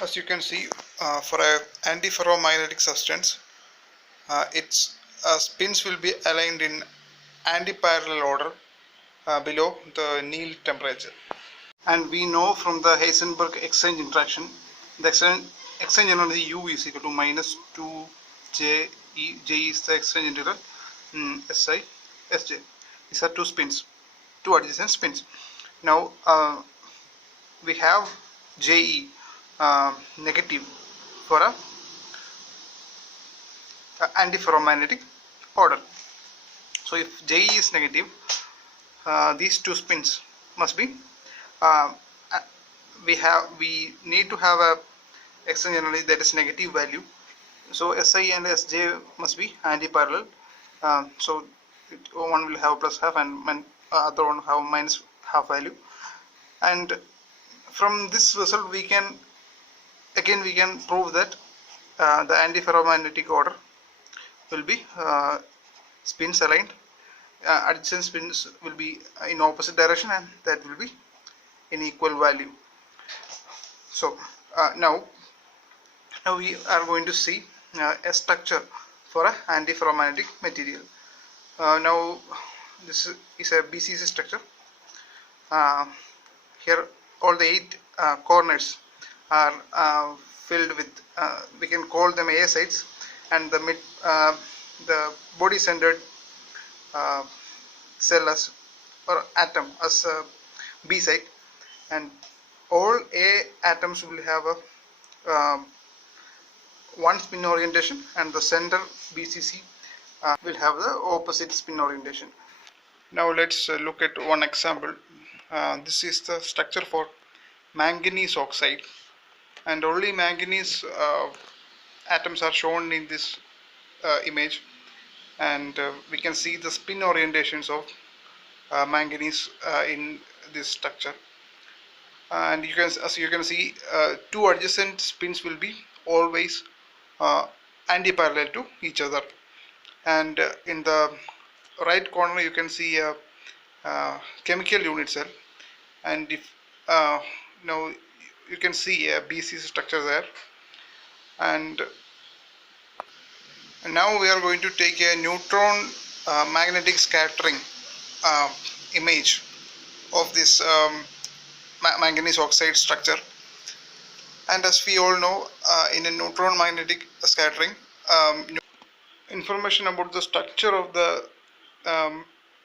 As you can see, for a antiferromagnetic substance, its spins will be aligned in antiparallel order below the Neel temperature. And we know from the Heisenberg exchange interaction, the exchange energy U is equal to minus 2 J E. J is the exchange integral Si Sj. These are two spins, two adjacent spins. Now we have Je negative for a antiferromagnetic order. So if Je is negative, these two spins must be we need to have a exchange energy that is negative value. So Si and Sj must be antiparallel. So one will have plus half and other one have minus half value. And from this result we can prove that the antiferromagnetic order will be spins aligned. Adjacent spins will be in opposite direction, and that will be in equal value. So now we are going to see a structure for an antiferromagnetic material. Now this is a Bcc structure. Here all the 8 corners are filled with, we can call them A sites, and the body centered cell as or atom as B site, and all A atoms will have a one spin orientation, and the center BCC will have the opposite spin orientation. Now let's look at one example. This is the structure for manganese oxide, and only manganese atoms are shown in this image, and we can see the spin orientations of manganese in this structure. And as you can see, two adjacent spins will be always antiparallel to each other. And in the right corner you can see a chemical unit cell, and if now you can see a BC structure there. And now we are going to take a neutron magnetic scattering image of this manganese oxide structure. And as we all know, in a neutron magnetic scattering, information about the structure of the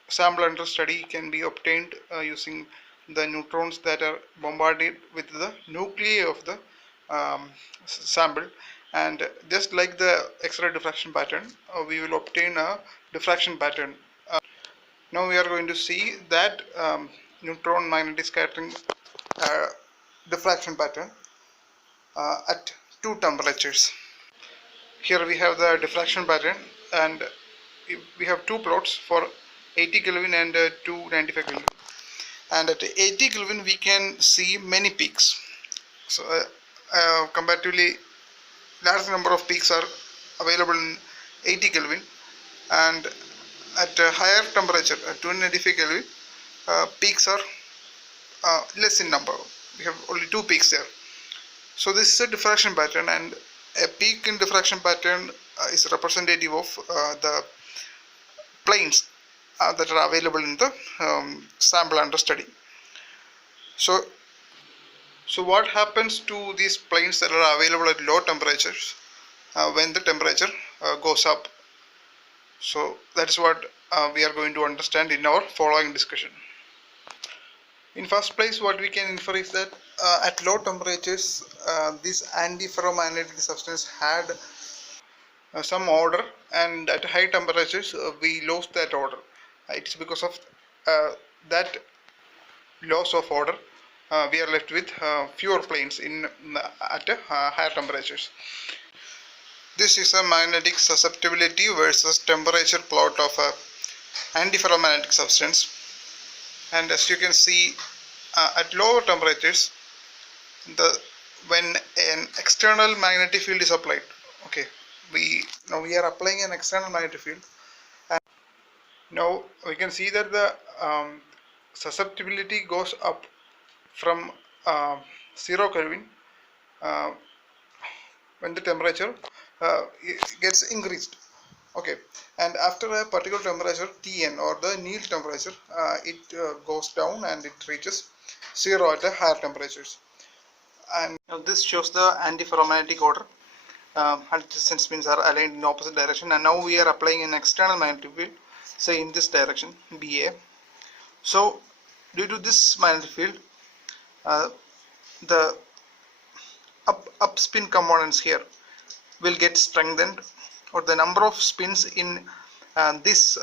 sample under study can be obtained using the neutrons that are bombarded with the nuclei of the sample. And just like the X-ray diffraction pattern, we will obtain a diffraction pattern. Now we are going to see that neutron magnetic scattering diffraction pattern at two temperatures. Here we have the diffraction pattern, and we have two plots for 80 Kelvin and 295 Kelvin. And at 80 Kelvin we can see many peaks. So comparatively large number of peaks are available in 80 Kelvin, and at a higher temperature at 295 Kelvin peaks are less in number. We have only 2 peaks there. So this is a diffraction pattern, and a peak in diffraction pattern is representative of the planes that are available in the sample under study. So what happens to these planes that are available at low temperatures when the temperature goes up? So that is what we are going to understand in our following discussion. In first place, what we can infer is that at low temperatures this antiferromagnetic substance had some order, and at high temperatures we lost that order. It's because of that loss of order we are left with fewer planes at higher temperatures. This is a magnetic susceptibility versus temperature plot of a antiferromagnetic substance. And as you can see, at lower temperatures, when an external magnetic field is applied, okay, now we are applying an external magnetic field, and now we can see that the susceptibility goes up from 0 Kelvin uh, when the temperature gets increased. Okay, and after a particular temperature Tn, or the Neel temperature, it goes down and it reaches 0 at the higher temperatures. And now this shows the antiferromagnetic order. 100% spins are aligned in opposite direction, and now we are applying an external magnetic field, say in this direction, Ba. So due to this magnetic field, the up spin components here will get strengthened, or the number of spins in this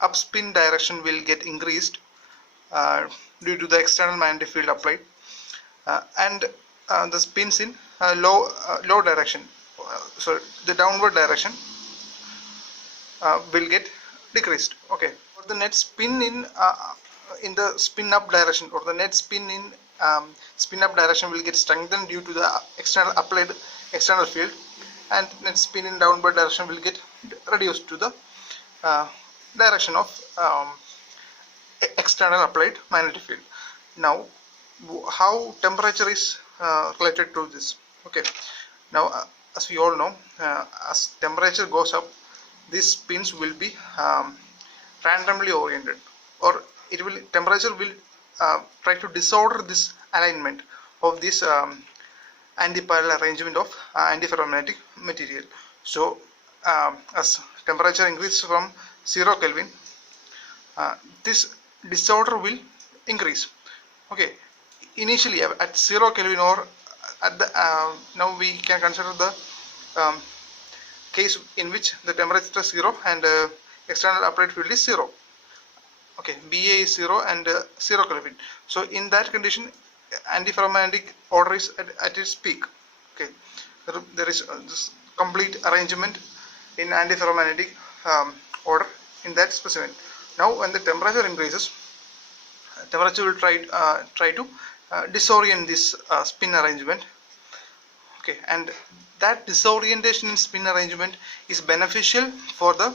up spin direction will get increased due to the external magnetic field applied, and the spins in low direction, so the downward direction will get decreased. Okay, for the net spin in the spin up direction, or the net spin in spin up direction will get strengthened due to the external applied external field, and net spin in downward direction will get reduced to the direction of external applied magnetic field. Now, how temperature is related to this? Okay, now as we all know, as temperature goes up, these spins will be randomly oriented, or temperature will try to disorder this alignment of this antiparallel arrangement of antiferromagnetic material. So as temperature increases from 0 Kelvin, this disorder will increase. Okay, initially at 0 Kelvin, or at the now we can consider the case in which the temperature is 0 and external applied field is 0. Okay, Ba is 0 and 0 Kelvin. So in that condition, antiferromagnetic order is at its peak. Okay, there is this complete arrangement in antiferromagnetic order in that specimen. Now when the temperature increases, temperature will try to disorient this spin arrangement. Okay, and that disorientation in spin arrangement is beneficial for the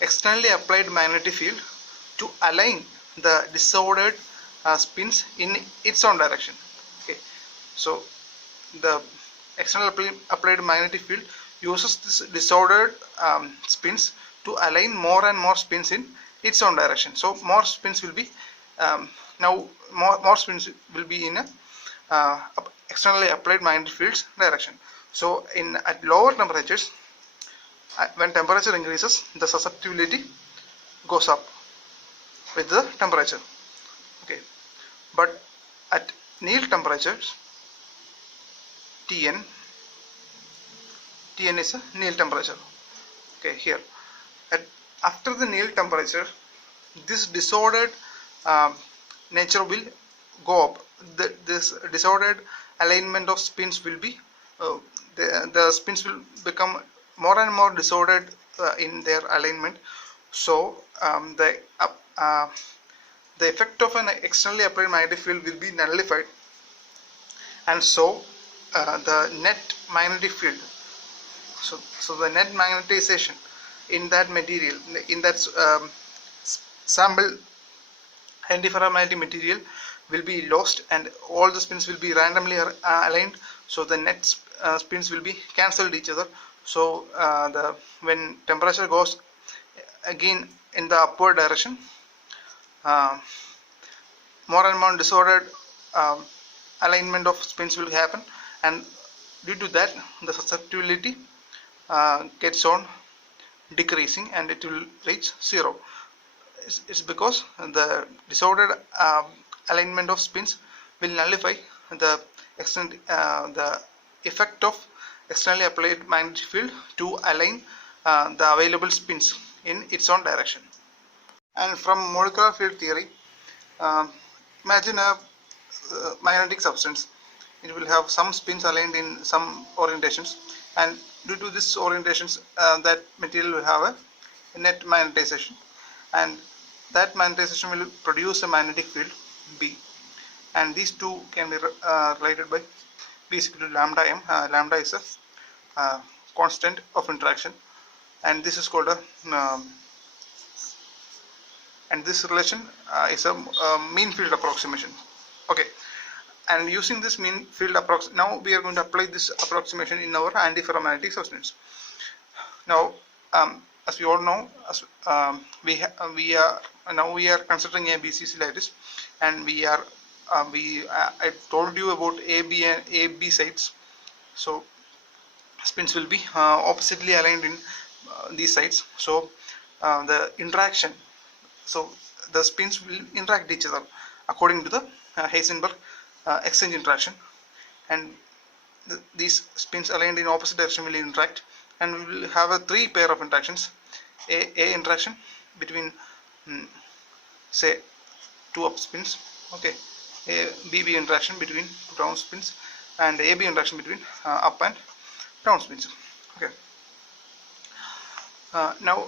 externally applied magnetic field to align the disordered spins in its own direction. Okay, so the external applied magnetic field uses this disordered spins to align more and more spins in its own direction. So more spins will be now more spins will be in a externally applied magnetic field's direction. So at lower temperatures, when temperature increases, the susceptibility goes up with the temperature. Okay, but at Neel temperatures, Tn is a Neel temperature. Okay, here after the Neel temperature, this disordered nature will go up. This disordered alignment of spins will be the spins will become more and more disordered in their alignment. So the effect of an externally applied magnetic field will be nullified, and so the net magnetic field, so the net magnetization in that material, in that sample antiferromagnetic material, will be lost, and all the spins will be randomly aligned. So the net spins will be cancelled each other. So when temperature goes again in the upward direction, more and more disordered alignment of spins will happen, and due to that the susceptibility gets on decreasing and it will reach 0. It's because the disordered alignment of spins will nullify the effect of externally applied magnetic field to align the available spins in its own direction. And from molecular field theory, imagine a magnetic substance. It will have some spins aligned in some orientations, and due to this orientations, that material will have a net magnetization, and that magnetization will produce a magnetic field B, and these two can be related by B is equal to lambda m. Lambda is a constant of interaction, and this is called a and this relation is a mean field approximation. Okay, and using this mean field now we are going to apply this approximation in our antiferromagnetic substance. Now, as we all know, as we are considering a BCC lattice, and I told you about AB and AB sides. So spins will be oppositely aligned in these sides. So the interaction, so the spins will interact each other according to the Heisenberg exchange interaction, and these spins aligned in opposite direction will interact, and we will have a three pair of interactions. A interaction between say two up spins, okay, a BB interaction between two down spins, and AB interaction between up and down spins. Okay. Now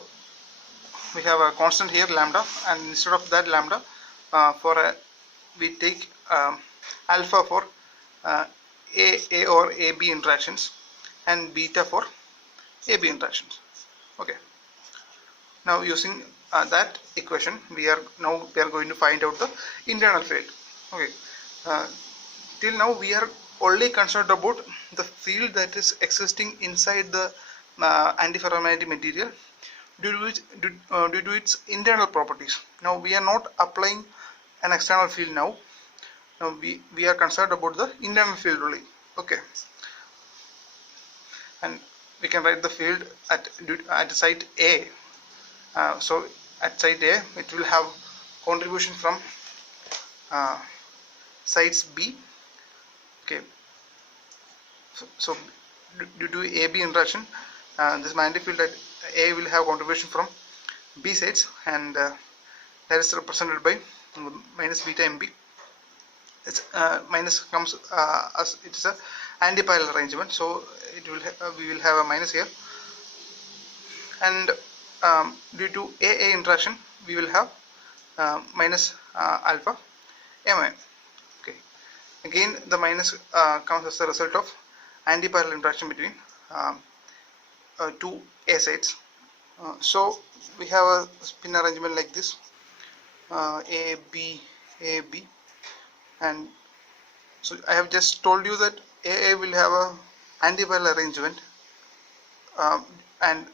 we have a constant here, lambda, and instead of that lambda, we take alpha for A or AB interactions, and beta for AB interactions. Okay. Now using that equation, we are going to find out the internal field. Okay. Till now we are only concerned about the field that is existing inside the antiferromagnetic material due to its internal properties. Now we are not applying an external field now. Now we are concerned about the internal field only. Okay. And we can write the field at site A. So at site A, it will have contribution from sites B. Okay. So due to AB interaction, this magnetic field at A will have contribution from B sides, and that is represented by minus beta MB. It's minus comes as it is a antiparallel arrangement, so we will have a minus here, and due to AA interaction we will have minus alpha Mi. Okay. Again the minus comes as a result of antiparallel interaction between two A sides. So we have a spin arrangement like this, AB, and so I have just told you that AA will have a antiparallel arrangement, and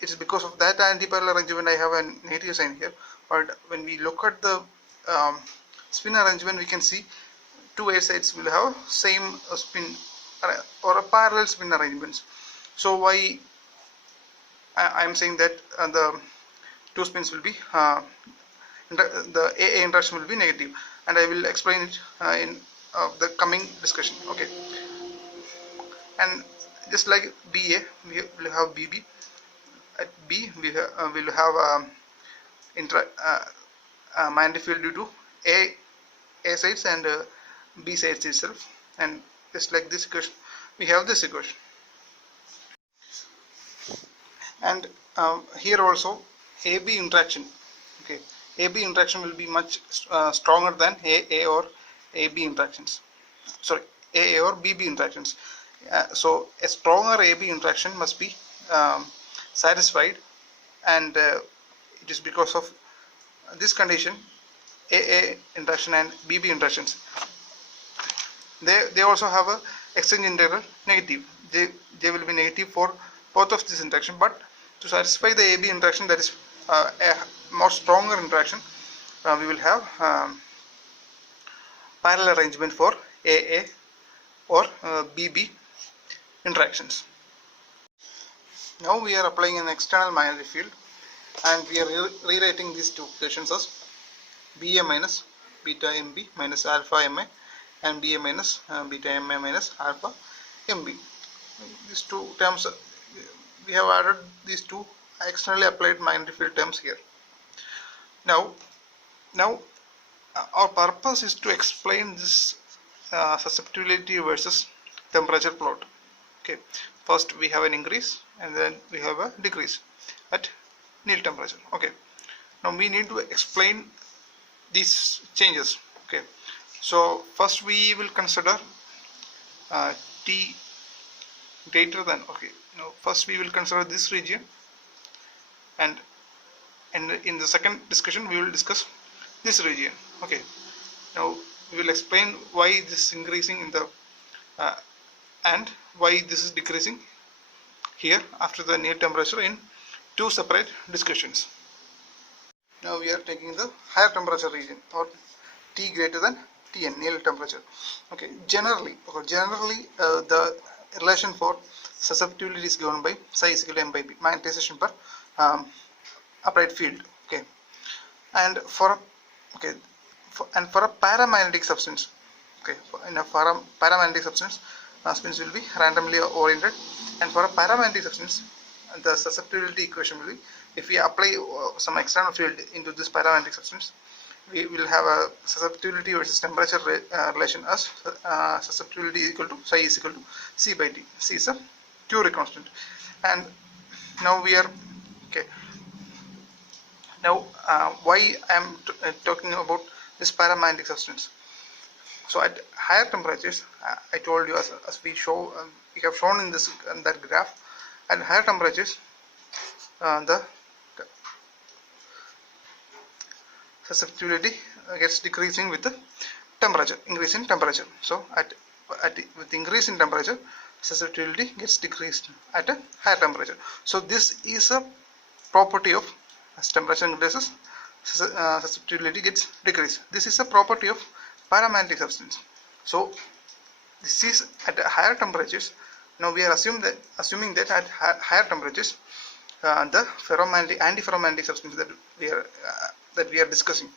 it is because of that antiparallel arrangement I have a negative sign here. But when we look at the spin arrangement, we can see two A sides will have same spin or a parallel spin arrangements. So why I am saying that the two spins will be the AA interaction will be negative, and I will explain it in the coming discussion. Okay. And just like BA, we will have BB. At B, we will have magnetic field due to A sides and B sides itself, and just like this equation, we have this equation. And here also AB interaction. Okay, AB interaction will be much stronger than AA or AB interactions. Sorry, AA or BB interactions. So a stronger AB interaction must be satisfied, and it is because of this condition, AA interaction and BB interactions. They also have a exchange integral negative. They will be negative for both of this interaction, but to satisfy the AB interaction, that is a more stronger interaction, we will have parallel arrangement for AA or BB interactions. Now we are applying an external magnetic field, and we are rewriting these two equations as BA minus beta MB minus alpha MA, and BA minus beta MA minus alpha MB. These two terms, we have added these two externally applied magnetic field terms here. Now our purpose is to explain this susceptibility versus temperature plot. Okay, first we have an increase, and then we have a decrease at Neel temperature. Okay, now we need to explain these changes. Okay, so first we will consider T greater than. Okay, now first we will consider this region, and in the second discussion we will discuss this region. Okay, now we will explain why this is increasing in the and why this is decreasing here after the Neel temperature in two separate discussions. Now we are taking the higher temperature region, or T greater than Tn, Neel temperature. Okay, generally the relation for susceptibility is given by psi is equal to m by b, magnetization per applied field. Okay, and for a paramagnetic substance, okay, in a paramagnetic substance, spins will be randomly oriented, and for a paramagnetic substance, the susceptibility equation will be, if we apply some external field into this paramagnetic substance, we will have a susceptibility versus temperature relation as susceptibility is equal to psi is equal to C by T. C is a Curie constant. And now we are okay. Now why I am talking about this paramagnetic substance. So at higher temperatures, I told you, as we have shown in that graph, at higher temperatures the susceptibility gets decreasing with the temperature, increase in temperature. So with increase in temperature, susceptibility gets decreased at a higher temperature. So this is a property of, as temperature increases, susceptibility gets decreased. This is a property of paramagnetic substance. So this is at higher temperatures. Now we are assuming that at higher temperatures, the antiferromagnetic substance that we are discussing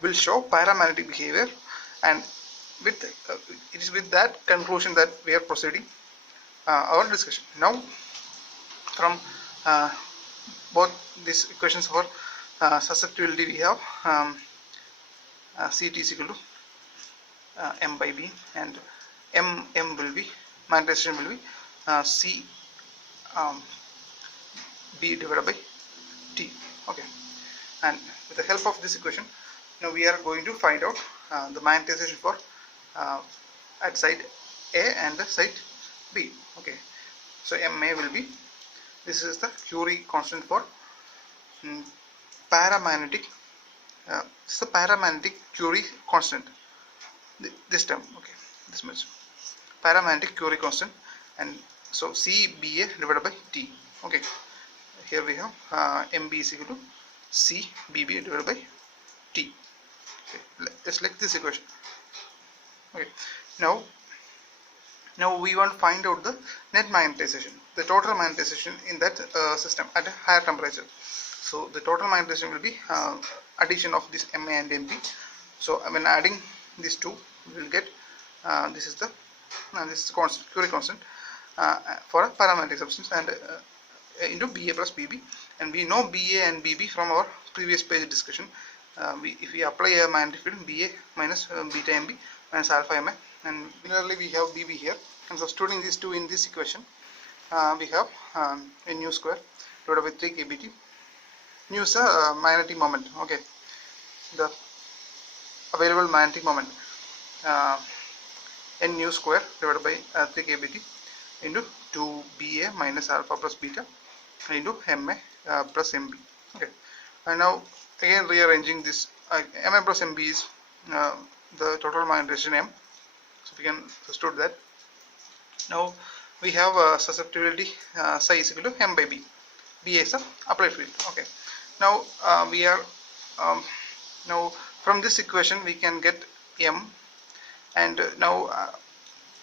will show paramagnetic behavior, and it is with that conclusion that we are proceeding our discussion. Now, from both these equations for susceptibility, we have Ct is equal to m by b, and m will be, magnetization will be C b divided by T. Okay, and with the help of this equation, now we are going to find out the magnetization for at site A and the site B. Okay, so Ma will be, this is the Curie constant for paramagnetic. This is the paramagnetic Curie constant. This term, okay, this much paramagnetic Curie constant, and so CBA divided by T. Okay, here we have MB is equal to CBB divided by T. Okay, just like this equation. Okay, now we want to find out the net magnetization, the total magnetization in that system at a higher temperature. So the total magnetization will be addition of this Ma and Mb. So when adding these two, we will get this is the constant, Curie constant for a paramagnetic substance, and into Ba plus Bb, and we know Ba and Bb from our previous page discussion. If we apply a magnetic field, Ba minus beta Mb minus alpha Ma, and similarly we have Bb here, and substituting these two in this equation, we have nu square divided by 3 kBt. Nu is a magnetic moment. Okay, the available magnetic moment, n nu square divided by 3 kBt into 2Ba minus alpha plus beta into Ma plus Mb. Okay, and now again rearranging this, Ma plus Mb is the total magnetization M, so we can substitute that. Now we have susceptibility psi is equal to m by b. B is a applied field. Okay, now we are now from this equation we can get m, and now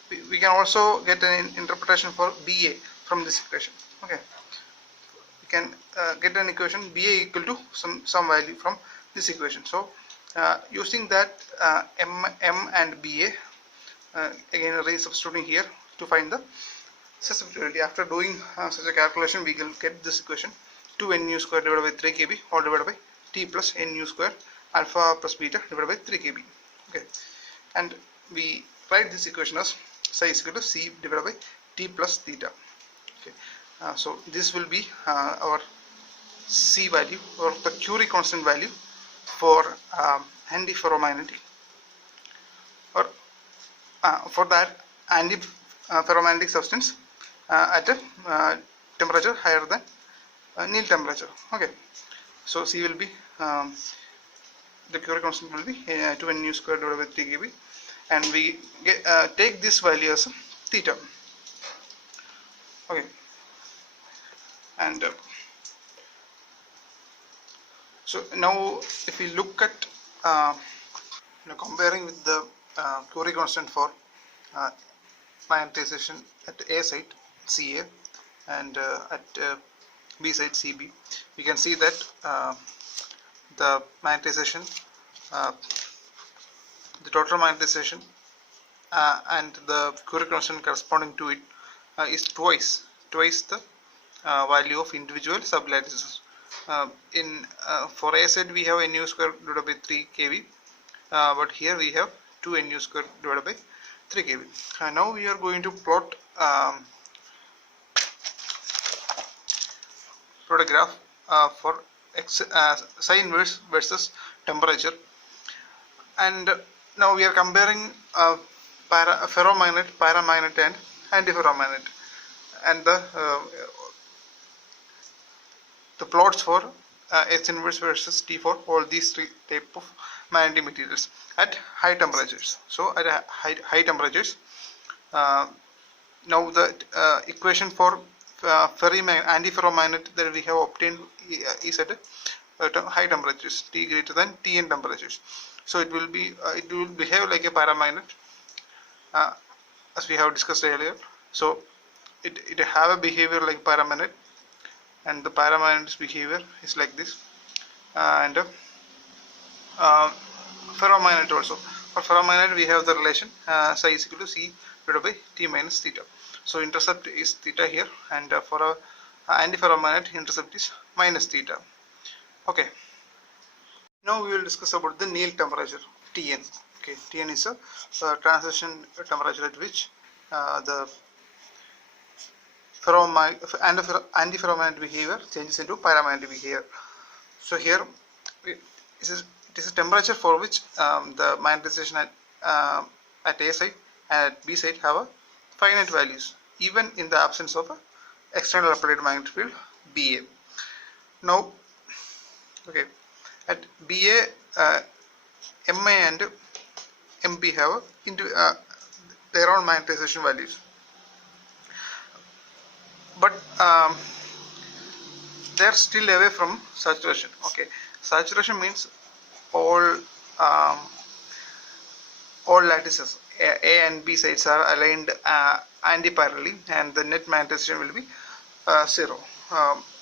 we can also get an interpretation for Ba from this equation. Okay, we can get an equation Ba equal to some value from this equation. So using that m and Ba, again resubstituting here to find the susceptibility. After doing such a calculation, we will get this equation: 2 nu square divided by 3 kb all divided by T plus nu square alpha plus beta divided by 3 kb. Okay, and we write this equation as psi is equal to C divided by T plus theta. Okay, so this will be our C value, or the Curie constant value for antiferromagnetic, or for that antiferromagnetic substance at a temperature higher than Neel temperature. Okay, so C will be the Curie constant will be 2n nu square divided by 3 kb, and we get, take this value as theta. Okay, and so now if we look at comparing with the Curie constant for magnetization at A site Ca and at B site Cb, we can see that the magnetization, the total magnetization and the Curie constant corresponding to it is twice the value of individual sublattices. For A side we have nu square divided by 3 kV, but here we have 2 nu square divided by 3 kV. Now we are going to plot a graph for psi inverse versus temperature, and now we are comparing ferromagnet, paramagnet and antiferromagnet, and the plots for S inverse versus T for all these three type of magnetic materials at high temperatures. So at high temperatures, now the equation for antiferromagnet that we have obtained is at high temperatures, T greater than Tn temperatures. So it will behave like a paramagnet, as we have discussed earlier. So it have a behavior like paramagnet, and the paramagnet's behavior is like this, and ferromagnet also. For ferromagnet we have the relation psi is equal to C divided by T minus theta. So intercept is theta here, and for a antiferromagnet intercept is minus theta. Okay, now we will discuss about the Neel temperature, Tn. Okay, Tn is a transition temperature at which the antiferromagnetic behavior changes into paramagnetic behavior. So here it is a temperature for which the magnetization at A site and at B site have a finite values, even in the absence of a external applied magnetic field Ba. Now, okay, at Ba, Ma and Mp have their own magnetization values, but they are still away from saturation. Okay, saturation means all lattices A and B sides are aligned antiparallelly, and the net magnetization will be 0.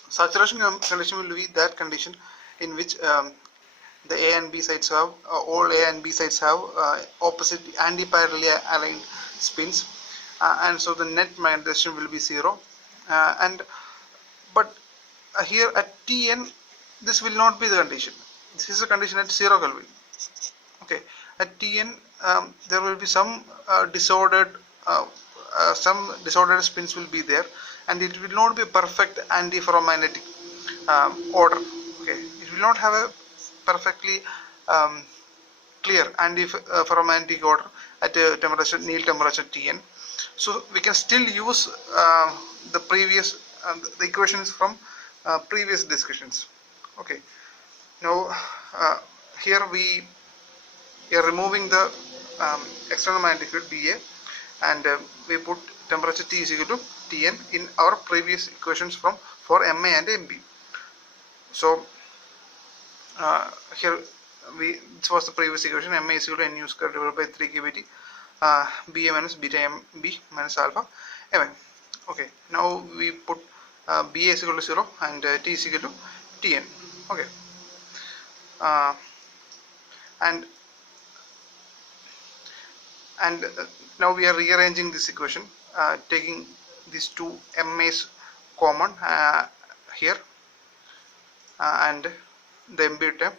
Saturation condition will be that condition in which the A and B sides have all A and B sides have opposite antiparallelly aligned spins, and so the net magnetization will be 0. But here at Tn this will not be the condition. This is a condition at 0 Kelvin. Okay, at Tn there will be some disordered spins will be there, and it will not be a perfect antiferromagnetic order. Okay, it will not have a perfectly clear antiferromagnetic order at temperature Neel temperature Tn. So we can still use the previous the equations from previous discussions. Okay, now here we are removing the external magnetic field Ba, and we put temperature T is equal to Tn in our previous equations for Ma and Mb. So here this was the previous equation. Ma is equal to nu square divided by 3 kBt, Ba minus beta Mb minus alpha Ma. Okay, now we put Ba is equal to 0 and T is equal to Tn. Okay, and now we are rearranging this equation, taking these two MAs common here, and the MB term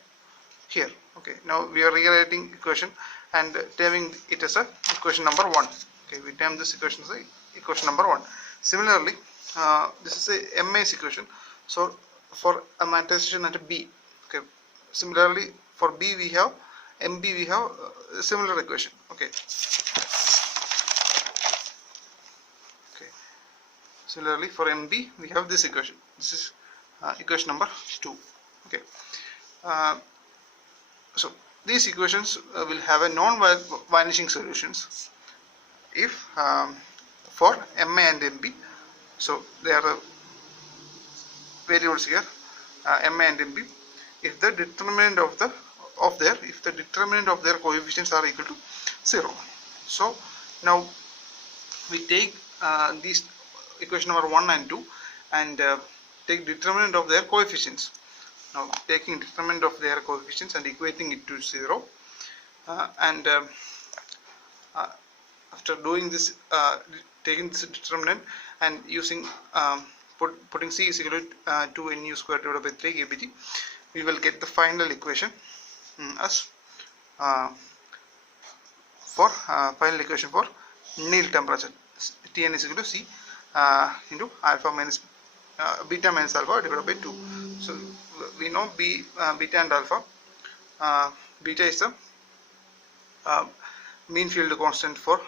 here. Okay, now we are rearranging equation and terming it as a equation number 1. Okay, we term this equation as equation number 1. Similarly, this is a MA's equation. So for a magnetization at B, okay, similarly for B we have MB, we have a similar equation. Okay, similarly for MB we have this equation. This is equation number 2. Okay, So these equations will have a non-vanishing solutions if for Ma and Mb. So there are variables here, Ma and Mb. If the determinant of their coefficients are equal to 0. So now we take these equation number 1 and 2 and take determinant of their coefficients. Now taking determinant of their coefficients and equating it to 0, after doing this, taking this determinant and using putting C is equal to 2 nu square divided by 3 kBt, we will get the final equation as final equation for Neel temperature. Tn is equal to C into alpha minus beta minus alpha divided by 2. So we know beta and alpha. Beta is the mean field constant for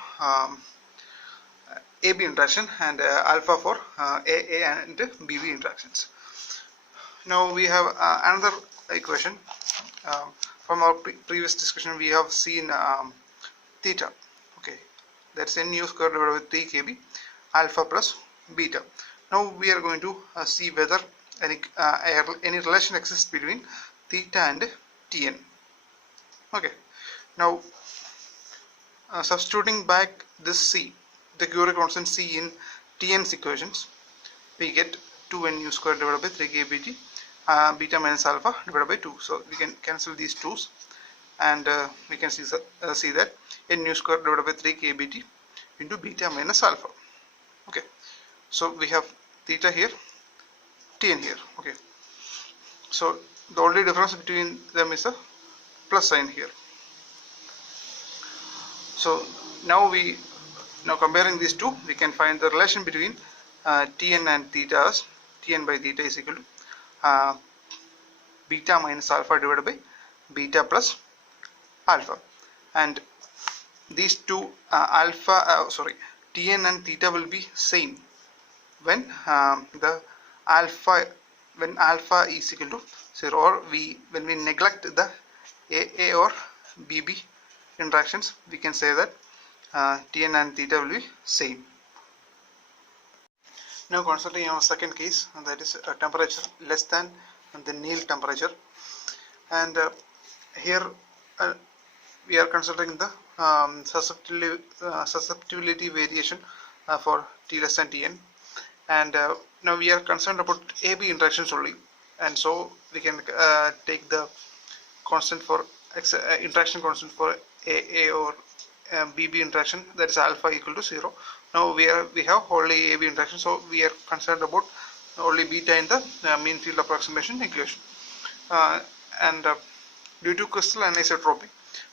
AB interaction, and alpha for AA and BB interactions. Now we have another equation from our previous discussion. We have seen theta. Okay, that's nu square divided by 3 kb alpha plus beta. Now we are going to see whether any relation exists between theta and Tn. Okay, now substituting back this C, the Curie constant C, in Tn's equations, we get 2nu square divided by 3 kBt beta minus alpha divided by 2. So we can cancel these 2's, and we can see that nu square divided by 3 kBt into beta minus alpha. Okay, so we have theta here, Tn here. Okay, so the only difference between them is the plus sign here. So now comparing these two, we can find the relation between Tn and theta as Tn by theta is equal to beta minus alpha divided by beta plus alpha, and these two Tn and theta will be same when alpha is equal to 0, or when we neglect the AA or BB interactions, we can say that Tn and theta will be same. Now considering our second case, that is a temperature less than the Neel temperature, and here we are considering the susceptibility variation for T less than Tn, and now we are concerned about AB interactions only, and so we can take the constant for interaction constant for AA or BB interaction, that is alpha equal to 0. Now we have only AB interaction, so we are concerned about only beta in the mean field approximation equation, and due to crystal anisotropy.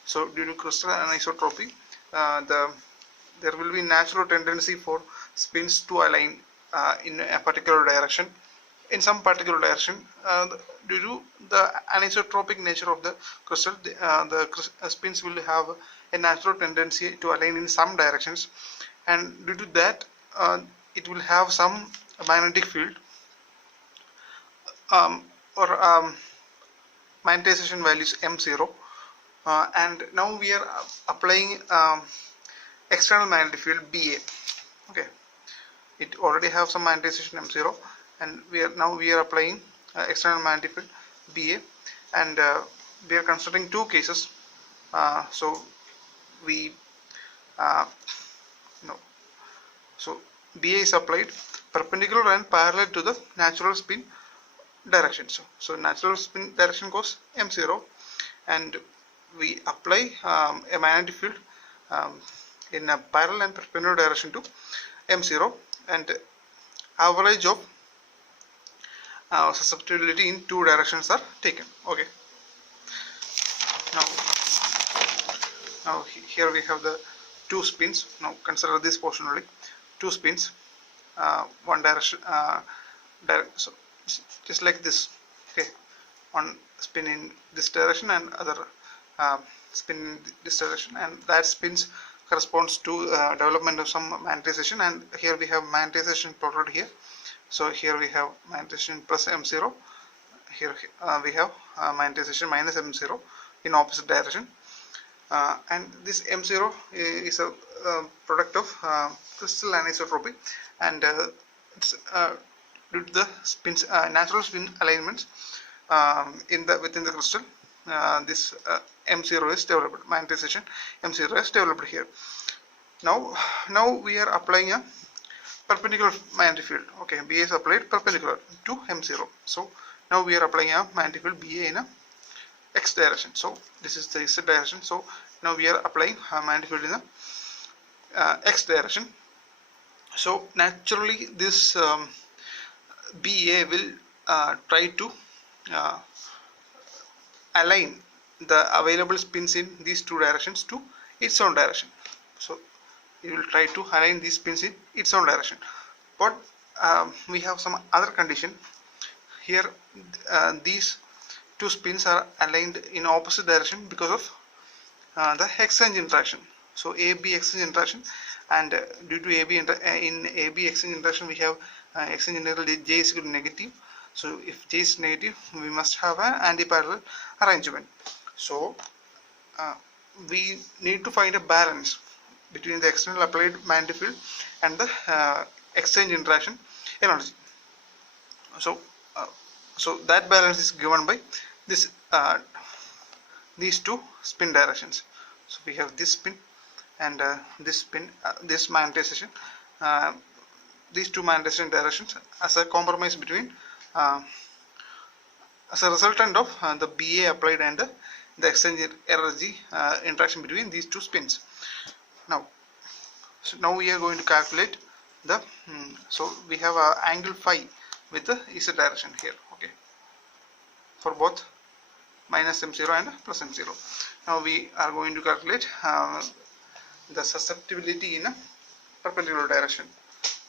So due to crystal anisotropy, there will be natural tendency for spins to align in a particular direction, in some particular direction, due to the anisotropic nature of the crystal. The spins will have a natural tendency to align in some directions, and due to that it will have some magnetic field or magnetization values M0, and now we are applying external magnetic field Ba. Okay, it already have some magnetization M0, and we are applying external magnetic field Ba, and we are considering two cases. So Ba is applied perpendicular and parallel to the natural spin direction. So natural spin direction goes M0, and we apply a magnetic field in a parallel and perpendicular direction to M0, and average of susceptibility in two directions are taken. Okay, now here we have the two spins. Now consider this portion only. Two spins, one direction, so just like this. Okay, one spin in this direction and other spin in this direction, and that spins corresponds to development of some magnetization, and here we have magnetization plotted here. So here we have magnetization plus M0, here we have magnetization minus M0. in opposite direction. And this M0 is a product of crystal anisotropy, and it's due to the spins, natural spin alignments within the crystal. This M0 is developed, magnetization M0 is developed here. Now we are applying a perpendicular magnetic field. Okay, BA is applied perpendicular to M0. So now we are applying a magnetic field BA in a X direction. So this is the Z direction. So now we are applying a magnetic field in the X direction. So naturally this BA will try to align the available spins in these two directions to its own direction. So it will try to align these spins in its own direction. But we have some other condition here. These two spins are aligned in opposite direction because of the exchange interaction. So AB exchange interaction, and due to AB in AB exchange interaction we have exchange integral J is equal to negative. So if J is negative, we must have an anti-parallel arrangement. So we need to find a balance between the external applied magnetic field and the exchange interaction energy. So that balance is given by this these two spin directions. So we have this spin and this spin, this magnetization, these two magnetization directions as a compromise between as a resultant of the BA applied and the exchange energy interaction between these two spins. Now we are going to calculate the so we have a angle phi with the Z direction here. Okay, for both minus M0 and plus M0. Now we are going to calculate the susceptibility in a perpendicular direction.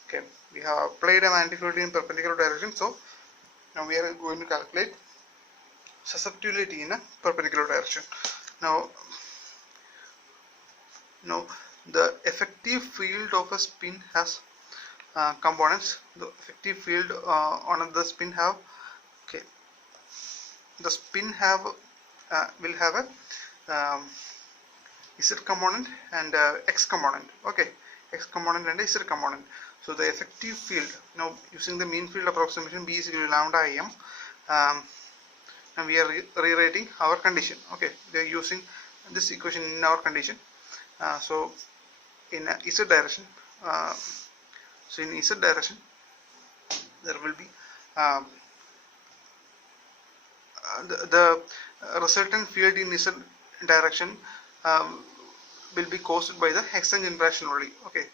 Okay, we have applied a magnetic field in perpendicular direction. So now we are going to calculate susceptibility in a perpendicular direction. Now the effective field of a spin has components. The effective field on the spin have, okay, the spin have will have a Z component and X component. Okay, X component and Z component. So the effective field, now using the mean field approximation, B is equal to lambda Im, and we are rewriting our condition. Okay, we are using this equation in our condition. So in Z direction, there will be the resultant field in Z direction will be caused by the exchange interaction only. Okay,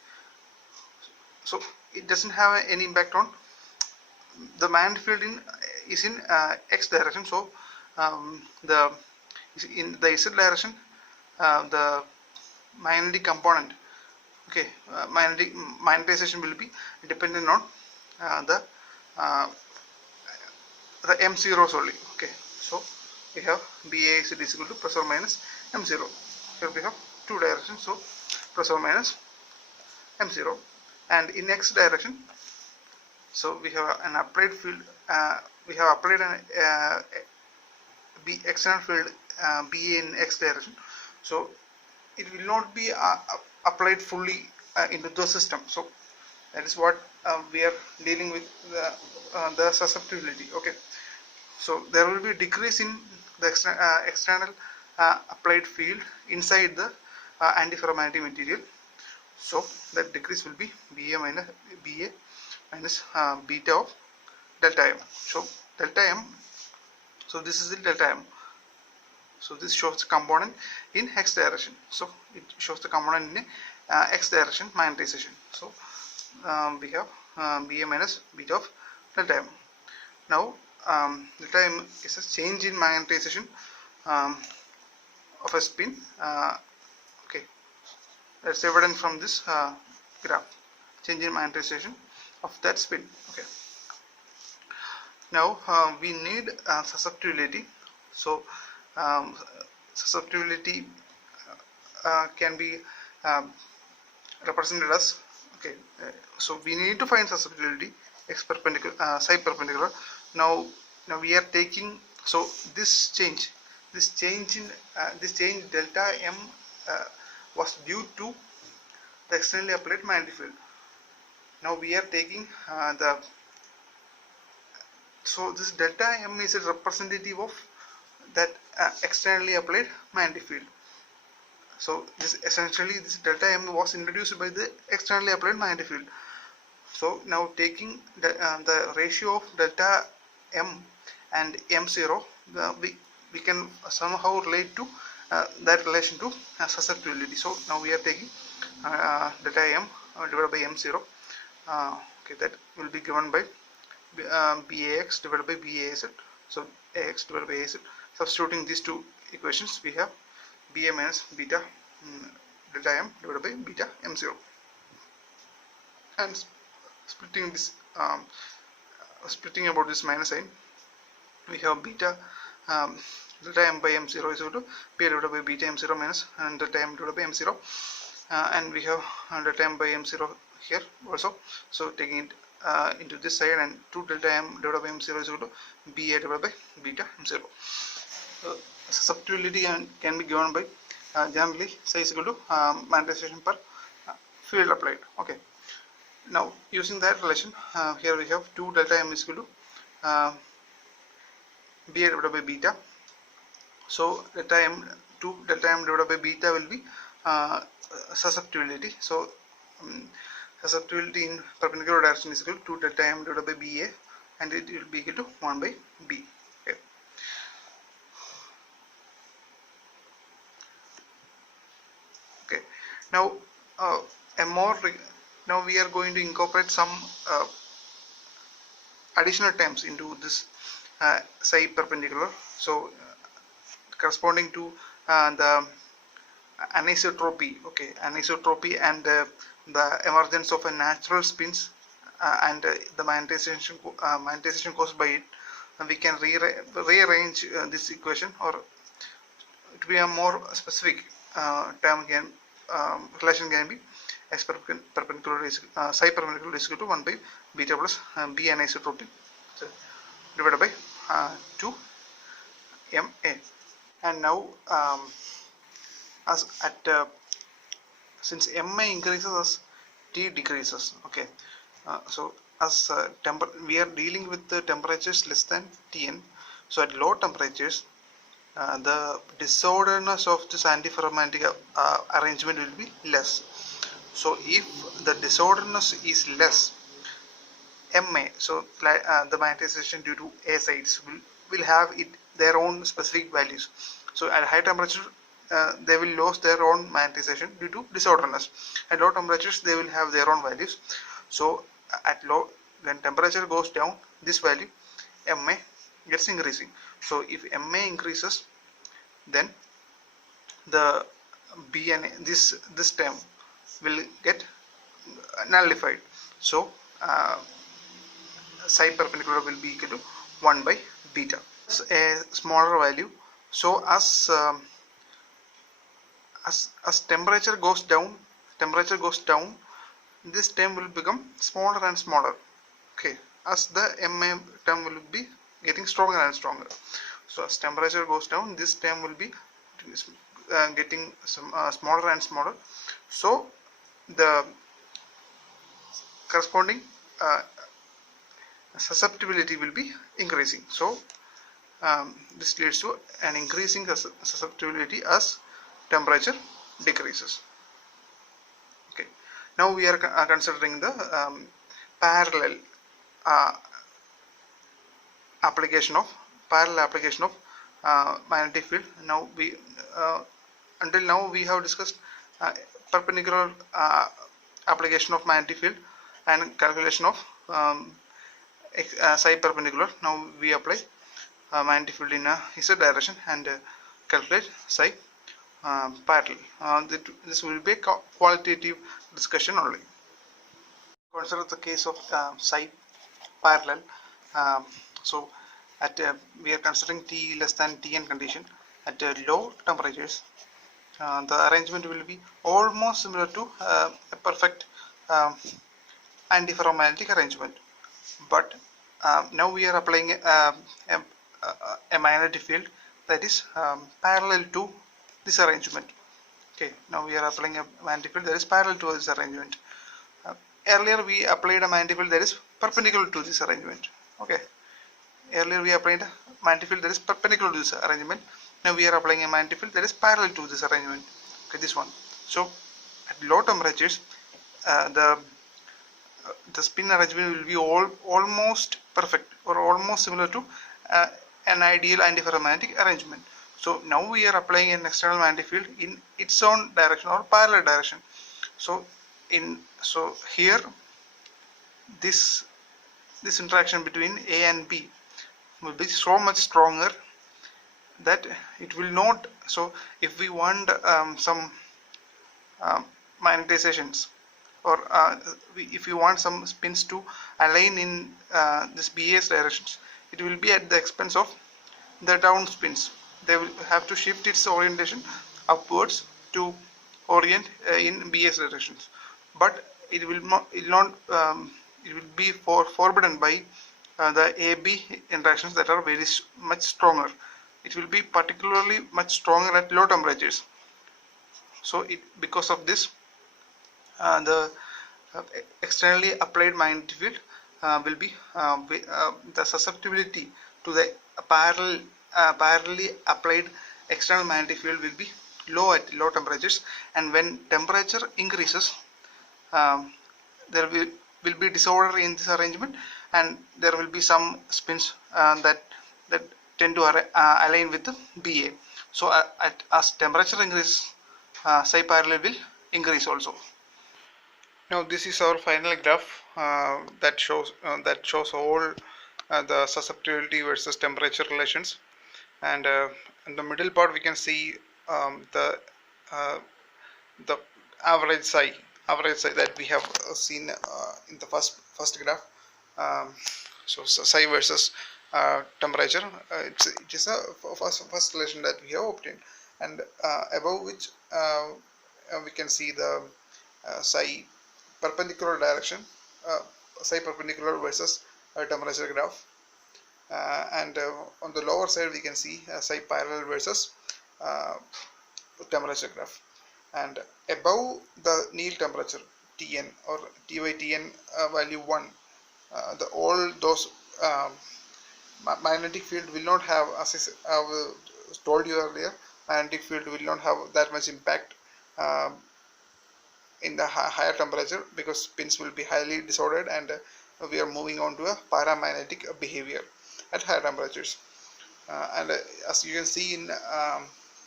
so it doesn't have any impact on the magnetic field is in X direction. So in the Z direction, the magnetic component, okay, magnetization will be dependent on the M0s only. Okay, so we have BA is equal to plus or minus M0. Here we have two directions, so plus or minus M0, and in X direction, so we have an applied field. We have applied an external field BA in X direction. So it will not be applied fully into the system. So that is what we are dealing with, the susceptibility. Okay, so there will be a decrease in the external applied field inside the antiferromagnetic material. So that decrease will be BA minus beta of delta M. So delta M, so this is the delta M. So this shows the component in X direction. So it shows the component in X direction magnetization. So we have BA minus beta of delta M. Now delta M is a change in magnetization of a spin. Okay, that's evident from this graph. Change in magnetization of that spin. Okay. Now we need susceptibility. So susceptibility can be represented as, okay, so we need to find susceptibility X perpendicular, psi perpendicular. Now we are taking, so this change this change delta M was due to the externally applied magnetic field. Now we are taking so this delta M is a representative of that externally applied magnetic field. So this essentially, this delta M was introduced by the externally applied magnetic field. So now taking the ratio of delta M and M0, we can somehow relate to that relation to susceptibility. So now we are taking delta M divided by M0. Okay, that will be given by BAX divided by BAZ. So AX divided by AZ. Substituting these two equations, we have BA minus beta delta M divided by beta M0. And splitting this, splitting about this minus sign, we have beta delta M by M0 is equal to B divided by beta M0 minus and delta M divided by M0, and we have delta M by M0 here also. So taking it into this side, and 2 delta M divided by M0 is equal to BA divided by beta M0. Susceptibility can be given by generally psi is equal to magnetization per field applied. Okay. Now using that relation, here we have 2 delta M is equal to BA divided by beta. So 2 delta M divided by beta will be susceptibility. So susceptibility in perpendicular direction is equal to 2 delta M divided by BA, and it will be equal to 1 by B. Okay. Okay. Now now we are going to incorporate some additional terms into this psi perpendicular. So corresponding to the anisotropy, okay, anisotropy and the emergence of a natural spins and the magnetization caused by it, we can rearrange this equation, or to be a more specific term can relation can be x perpendicular is psi perpendicular is equal to 1 by beta plus B anisotropy, so divided by 2 MA. And now since MA increases as T decreases, okay, so as we are dealing with the temperatures less than Tn, so at low temperatures the disorderness of this antiferromagnetic arrangement will be less. So if the disorderness is less, MA, so the magnetization due to A sides will have their own specific values. So at high temperature they will lose their own magnetization due to disorderness. At low temperatures they will have their own values. So at low, when temperature goes down, this value MA gets increasing. So if MA increases, then the B and this term will get nullified. So psi perpendicular will be equal to 1 by beta. It's a smaller value. So as temperature goes down, this term will become smaller and smaller. Okay, as the MA term will be getting stronger and stronger. So as temperature goes down, this term will be getting smaller and smaller. So the corresponding susceptibility will be increasing. So this leads to an increasing susceptibility as temperature decreases. Okay. Now we are considering the parallel application of magnetic field. Now until now we have discussed perpendicular application of magnetic field and calculation of psi perpendicular. Now we apply magnetic field in a z direction and calculate psi parallel. This will be a qualitative discussion only. Consider the case of psi parallel. So we are considering T less than Tn condition. At low temperatures, the arrangement will be almost similar to a perfect antiferromagnetic arrangement. But now we are applying a magnetic field that is parallel to this arrangement. Okay, now we are applying a magnetic field that is parallel to this arrangement. Earlier we applied a magnetic field that is perpendicular to this arrangement. Okay, earlier we applied a magnetic field that is perpendicular to this arrangement. Now we are applying a magnetic field that is parallel to this arrangement. Okay, this one. So at low temperatures, the spin arrangement will be almost perfect or almost similar to an ideal antiferromagnetic arrangement. So now we are applying an external magnetic field in its own direction or parallel direction. So here this interaction between A and B will be so much stronger that it will not. So if we want some magnetizations, or if you want some spins to align in this BA's directions, it will be at the expense of the down spins. They will have to shift its orientation upwards to orient in BA's directions, but it will be forbidden by the AB interactions that are very much stronger. It will be particularly much stronger at low temperatures. So because of this, the externally applied magnetic field will be the susceptibility to the parallelly applied external magnetic field will be low at low temperatures, and when temperature increases, there will be disorder in this arrangement, and there will be some spins that tend to align with the BA. So as temperature increases, psi parallel will increase also. Now this is our final graph that shows all the susceptibility versus temperature relations, and in the middle part we can see the average psi that we have seen in the first graph. So psi versus temperature, it is a first relation that we have obtained, and above which we can see the psi perpendicular direction, psi perpendicular versus temperature graph, and on the lower side we can see psi parallel versus temperature graph, and above the Neel temperature Tn or T by Tn value 1, all those magnetic field will not have, as I have told you earlier, magnetic field will not have that much impact in the higher temperature, because spins will be highly disordered, and we are moving on to a paramagnetic behavior at higher temperatures. And as you can see in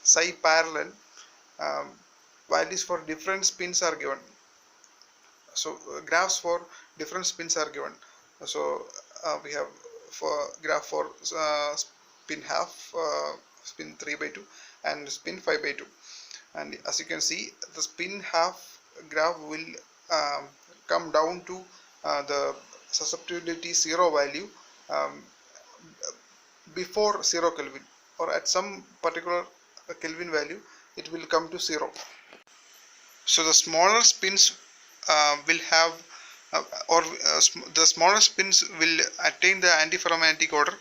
psi parallel, values for different spins are given. So graphs for different spins are given. So we have for graph for spin half, spin 3 by 2 and spin 5 by 2, and as you can see, the spin half graph will come down to the susceptibility 0 value before 0 Kelvin, or at some particular Kelvin value it will come to 0. So the smaller spins will have the smaller spins will attain the antiferromagnetic order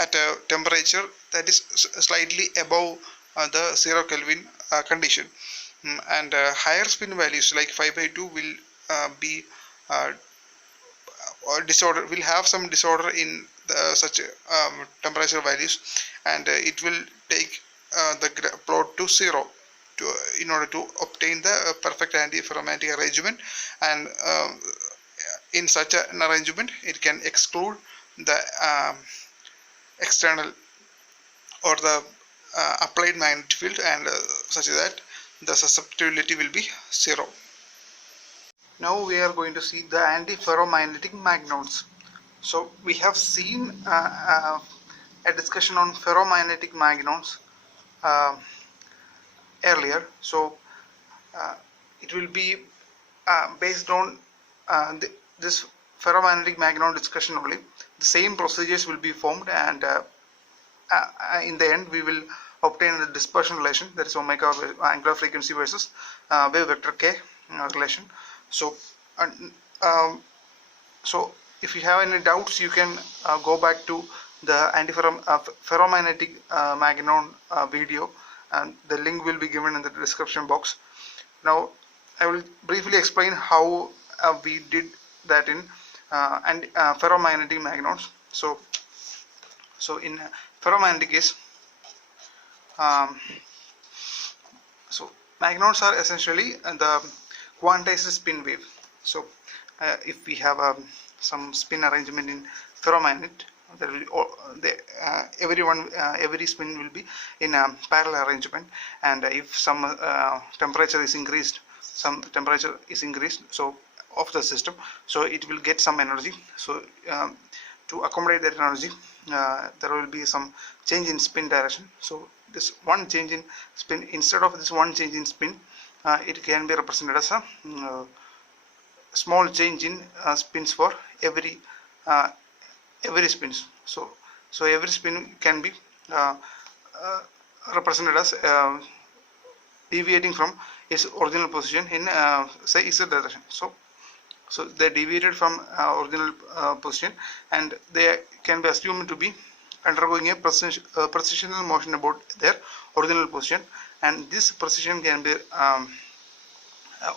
at a temperature that is slightly above the 0 Kelvin condition, and higher spin values like 5 by 2 will be disorder, will have some disorder in such temperature values, and it will take the plot to 0 in order to obtain the perfect antiferromagnetic arrangement, and in such an arrangement it can exclude the external or the applied magnetic field, and such that the susceptibility will be 0. Now we are going to see the antiferromagnetic magnons. So we have seen a discussion on ferromagnetic magnons earlier. So it will be based on this ferromagnetic magnon discussion only. The same procedures will be formed, and in the end we will obtain the dispersion relation, that is omega angular frequency versus wave vector k relation. So so if you have any doubts, you can go back to the Ferromagnetic Magnon video, and the link will be given in the description box. Now I will briefly explain how we did that in Ferromagnetic Magnons. So in ferromagnetic case, um, so magnons are essentially the quantized spin wave. So if we have some spin arrangement in ferromagnet, there will every spin will be in a parallel arrangement, and if some temperature is increased, so of the system, so it will get some energy. So to accommodate that energy, there will be some change in spin direction. So this one change in spin, instead of this one change in spin, it can be represented as a small change in spins for every spins. So every spin can be represented as deviating from its original position in say z direction. So they deviated from original position, and they can be assumed to be undergoing a precisional motion about their original position, and this precision can be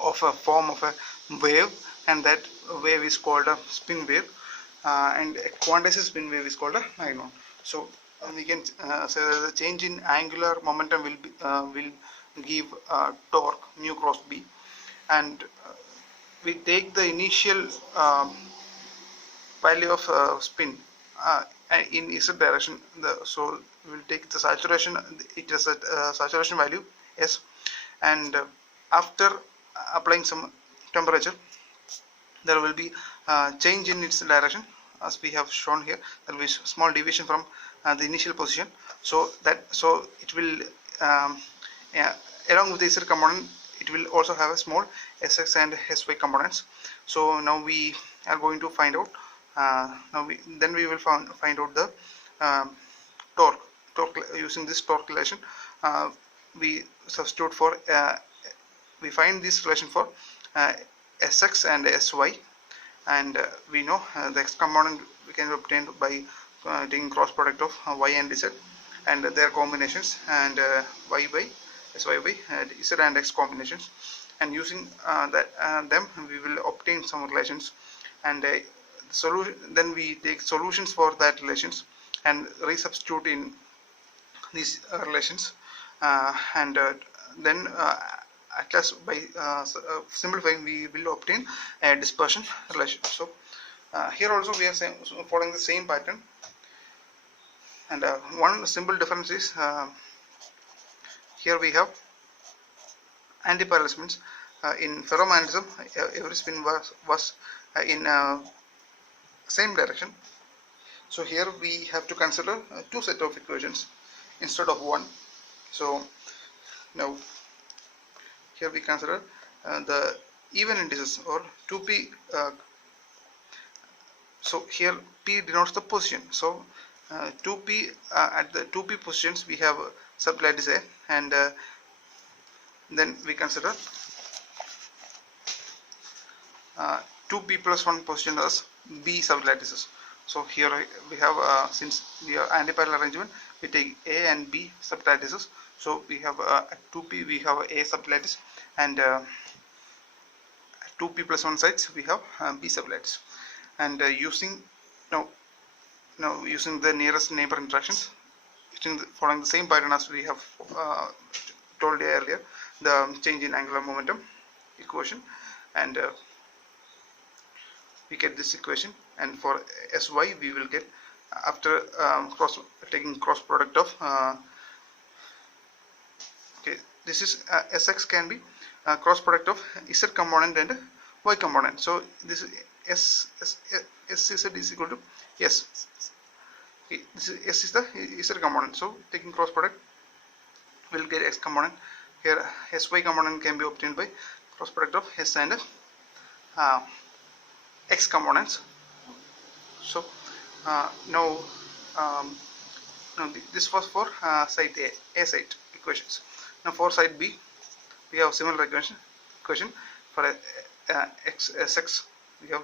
of a form of a wave, and that wave is called a spin wave, and a quantized spin wave is called a magnon. So we can say that the change in angular momentum will give torque mu cross b, and we take the initial value of spin in z direction. So we will take the saturation, it is a saturation value s, and after applying some temperature, there will be change in its direction, as we have shown here. There will be small deviation from the initial position. So it will along with the z component, it will also have a small sx and sy components. So now we are going to find out. Then we will find out the torque using this torque relation. We substitute for we find this relation for sx and sy, and we know the x component we can obtain by taking cross product of y and z and their combinations, and y by sy by z and x combinations, and using them we will obtain some relations, and solution. Then we take solutions for that relations and resubstitute in these relations, and then at last by simplifying we will obtain a dispersion relation. So here also we are following the same pattern, and one simple difference is here we have antiparallel spins. In ferromagnetism, every spin was in same direction. So here we have to consider two set of equations instead of one. So now here we consider the even indices, or 2p. So here p denotes the position. So 2p at the 2p positions we have sublattice A, and then we consider 2p plus 1 position as b sublattices. So here we have since we have antiparallel arrangement, we take A and B sublattices. So we have at 2p we have A sublattice, and at 2p plus 1 sides we have B sublattice, and using using the nearest neighbor interactions, following the same pattern as we have told earlier, the change in angular momentum equation, and we get this equation, and for sy we will get, after taking cross product of okay, this is sx can be cross product of z component and y component. So this is sz is equal to s. Okay, this is s is the z component. So taking cross product, we'll get x component. Here sy component can be obtained by cross product of s and x components. So now this was for side A side equations. Now for side B we have similar equation. For sx we have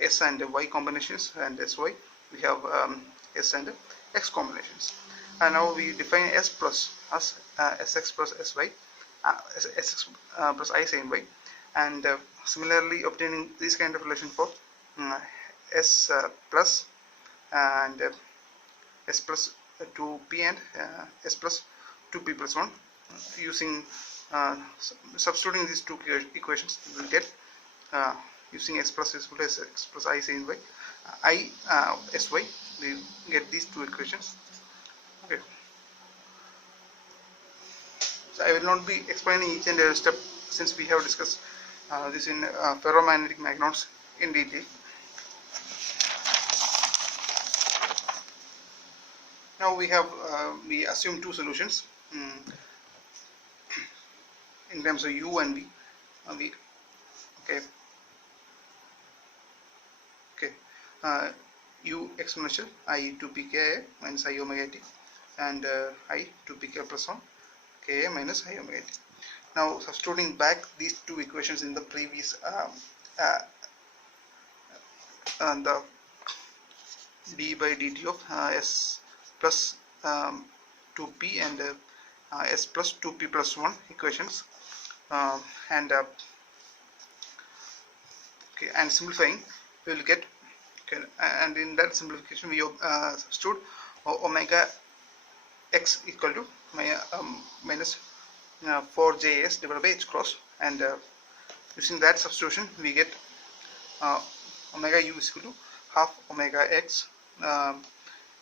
s and y combinations, and sy we have S and X combinations. And now we define S plus as Sx plus Sy, Sx plus I sin Y, and similarly obtaining this kind of relation for S plus and S plus 2p and S plus 2p plus 1, using substituting these two equations, we will get using x plus s plus x plus I sin y, sy, we get these two equations. Okay. So I will not be explaining each and every step, since we have discussed this in Ferromagnetic Magnons in detail. Now we assume two solutions in terms of u and v. U exponential I 2pk minus I omega t, and I 2pk plus 1 ka minus I omega t. Now substituting back these two equations in the previous the d by dt of s plus 2p and s plus 2p plus 1 equations, and simplifying, we will get, and in that simplification we substitute omega x equal to minus 4js divided by h cross, and using that substitution we get omega u is equal to half omega x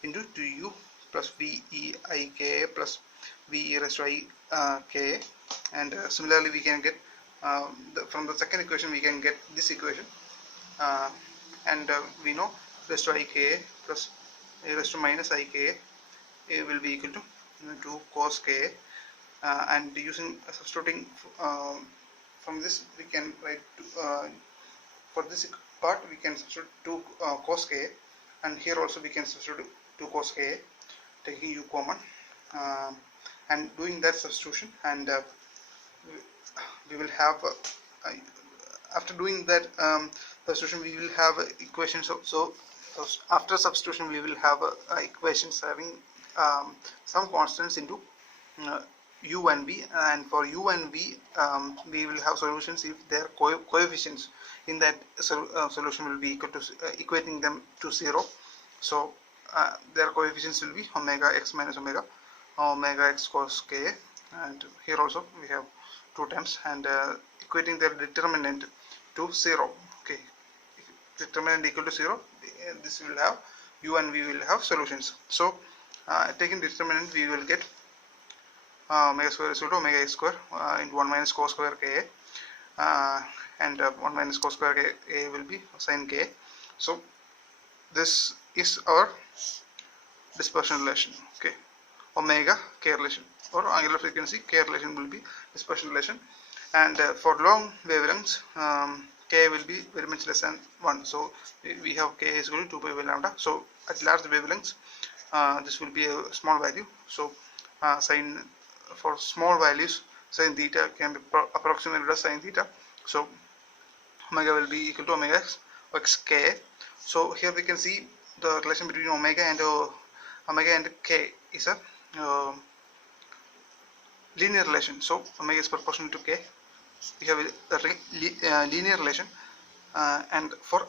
into 2u plus v e I k plus v e raised to I k, and similarly we can get from the second equation we can get this equation, and we know raised to I k plus a raised to minus I k will be equal to 2 cos k, and using substituting from this we can write for this part we can substitute 2 cos k, and here also we can substitute 2 cos k, taking u common, and doing that substitution, and we will have after doing that substitution we will have equations. So after substitution we will have equations having some constants into u and v, and for u and v we will have solutions if their coefficients in that solution will be equal to equating them to 0. So their coefficients will be omega x minus omega x cos k, and here also we have two terms, and equating their determinant to 0. Okay, determinant equal to 0, this will have u and v will have solutions. So taking determinant we will get omega square is equal to omega x square into 1 minus cos square k, and 1 minus cos square k will be sin k. So this is our dispersion relation. Okay, omega k relation, or angular frequency k relation will be dispersion relation, and for long wavelengths k will be very much less than 1. So we have k is equal to 2 pi by lambda. So at large wavelengths this will be a small value. So sin, for small values sin theta can be approximated as sin theta. So omega will be equal to omega x k. So here we can see the relation between omega and k is a linear relation. So omega is proportional to k. We have a linear relation, and for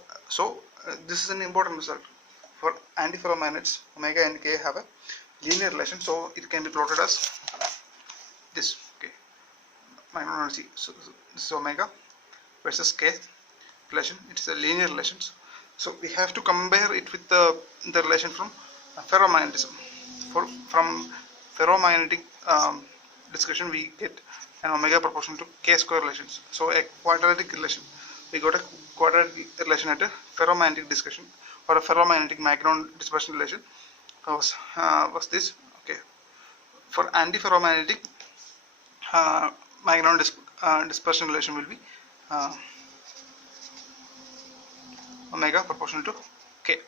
this is an important result. For antiferromagnets, omega and k have a linear relation, so it can be plotted as this. Okay, so this is omega versus k relation. It is a linear relation. So we have to compare it with the relation from ferromagnetism. From ferromagnetic discussion we get an omega proportional to k square relations. So a quadratic relation. We got a quadratic relation at a ferromagnetic discussion, or a ferromagnetic Magnon dispersion relation was this. Okay, for antiferromagnetic Magnon dispersion relation will be omega proportional to k.